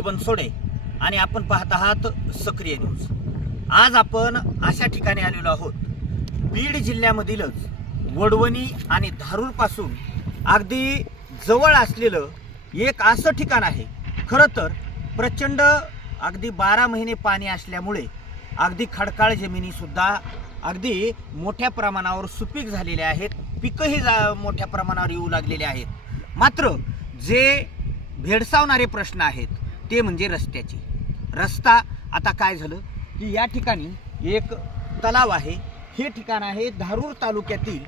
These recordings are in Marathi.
डी बनसोडे आणि आपण पाहत आहात सक्रिय न्यूज। आज आपण अशा ठिकाणी आलेलो आहोत, बीड जिल्ह्यामधीलच वडवणी आणि धारूर पासून अगदी जवळ असलेलं एक असं ठिकाण आहे। खरं तर प्रचंड अगदी 12 महिने पाणी असल्यामुळे अगदी खडकाळ जमिनी सुद्धा अगदी मोठ्या प्रमाणावर सुपीक झालेल्या आहेत, पिकंही मोठ्या प्रमाणावर येऊ लागलेले आहेत। मात्र जे भेडसावणारे प्रश्न आहेत ते म्हणजे रस्त्याचे। रस्ता आता काय झालं की या ठिकाणी एक तलाव आहे, हे ठिकाण आहे धारूर तालुक्यातील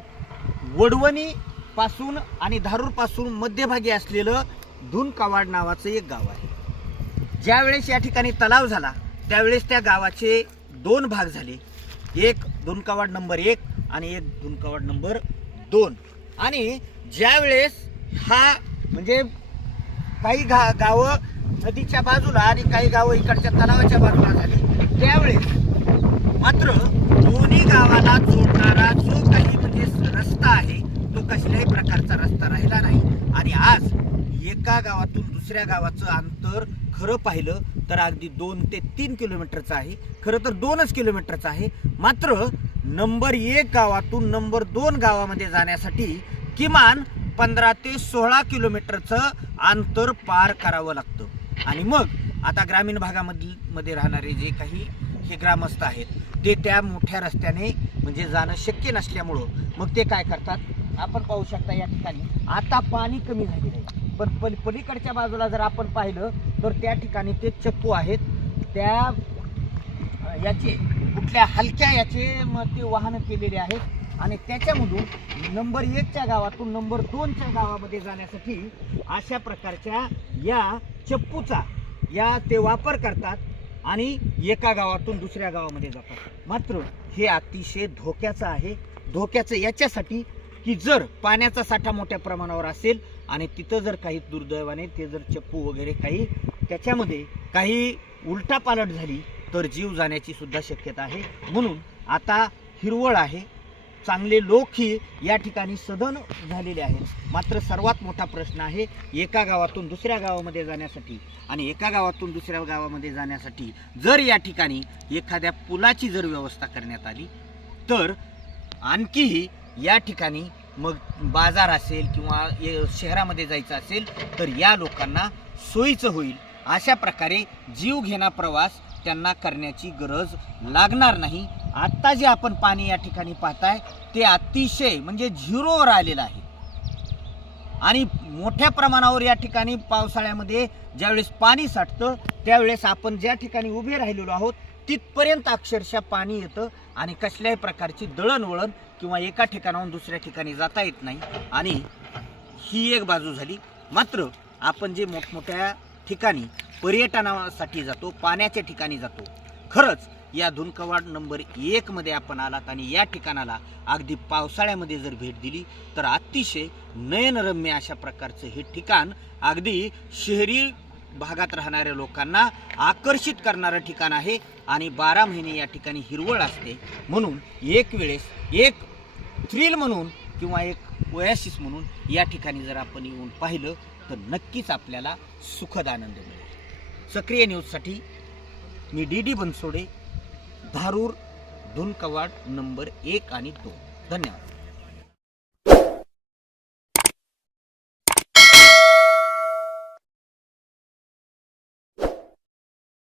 वडवणी पासून आणि धारूर पासून मध्यभागी असलेलं धुनकवाड नावाचं एक गाव आहे। ज्यावेळेस या ठिकाणी तलाव झाला त्यावेळेस त्या गावाचे 2 भाग झाले, एक धुनकवाड नंबर 1 आणि एक धुनकवाड नंबर 2। आणि ज्यावेळेस हा म्हणजे काही गावं नदीच्या बाजूला आणि काही गावं इकडच्या तलावाच्या बाजूला झाली, त्यावेळेस मात्र दोन्ही गावाला जोडणारा जो काही म्हणजे रस्ता आहे तो कसल्याही प्रकारचा रस्ता राहिला नाही। आणि आज एका गावातून दुसऱ्या गावाचं अंतर खरं पाहिलं तर अगदी 2 ते 3 किलोमीटरचं आहे, खरं तर 2च किलोमीटरचं आहे। मात्र नंबर 1 गावातून नंबर 2 गावामध्ये जाण्यासाठी किमान 15 ते 16 किलोमीटरचं अंतर पार करावं लागतं। आणि मग आता ग्रामीण भागामध्ये राहणारे जे काही हे ग्रामस्थ आहेत ते त्या मोठ्या रस्त्याने म्हणजे जाणं शक्य नसल्यामुळं मग ते काय करतात, आपण पाहू शकता या ठिकाणी आता पाणी कमी झालेलं आहे, पण पलीकडच्या बाजूला जर आपण पाहिलं तर त्या ठिकाणी ते चप्पू आहेत, त्या याचे कुठल्या हलक्या याचे ते वाहन केलेले आहेत। आणि त्याच्यामधून नंबर 1च्या गावातून नंबर 2च्या गावामध्ये जाण्यासाठी अशा प्रकारच्या या चप्पूचा ते वापर करतात आणि एका गावातून दुसऱ्या गावामध्ये जातात। मात्र हे अतिशय धोक्याचं आहे। धोक्याचं याच्यासाठी की जर पाण्याचा साठा मोठ्या प्रमाणावर असेल आणि तिथं जर काही दुर्दैवाने ते जर चप्पू वगैरे काही त्याच्यामध्ये काही उलटापालट झाली तर जीव जाण्याची सुद्धा शक्यता आहे। म्हणून आता हिरवळ आहे, चांगले लोकही या ठिकाणी सधन झालेले आहेत। मात्र सर्वात मोठा प्रश्न आहे एका गावातून दुसऱ्या गावामध्ये जाण्यासाठी आणि एका गावातून दुसऱ्या गावामध्ये जाण्यासाठी जर या ठिकाणी एखाद्या पुलाची जर व्यवस्था करण्यात आली तर आणखीही या ठिकाणी मग बाजार असेल किंवा शहरामध्ये जायचं असेल तर या लोकांना सोयीचं होईल। अशा प्रकारे जीव घेणा प्रवास त्यांना करण्याची गरज लागणार नाही। आत्ता जे आपण पाणी या ठिकाणी पाहताय ते अतिशय म्हणजे झिरोवर आलेलं आहे आणि मोठ्या प्रमाणावर या ठिकाणी पावसाळ्यामध्ये ज्यावेळेस पाणी साठतं त्यावेळेस आपण ज्या ठिकाणी उभे राहिलेलो आहोत तिथपर्यंत अक्षरशः पाणी येतं आणि कसल्याही प्रकारची दळणवळण किंवा एका ठिकाणाहून दुसऱ्या ठिकाणी जाता येत नाही। आणि ही एक बाजू झाली। मात्र आपण जे मोठमोठ्या ठिकाणी पर्यटनासाठी जातो, पाण्याच्या ठिकाणी जातो, खरंच या धुनकवाड नंबर 1 मध्ये आपण आलात आणि या ठिकाणाला अगदी पावसाळ्यामध्ये जर भेट दिली तर अतिशय नयनरम्य अशा प्रकारचं हे ठिकाण अगदी शहरी भागात राहणाऱ्या लोकांना आकर्षित करणारं ठिकाण आहे आणि 12 महिने या ठिकाणी हिरवळ असते। म्हणून एक वेळेस एक थ्रिल म्हणून किंवा एक ओएसिस म्हणून या ठिकाणी जर आपण येऊन पाहिलं तर नक्कीच आपल्याला सुखद आनंद मिळेल। सक्रिय न्यूजसाठी मी डी बनसोडे, धारूर, धुनकवाड नंबर 1 आणि 2। धन्यवाद।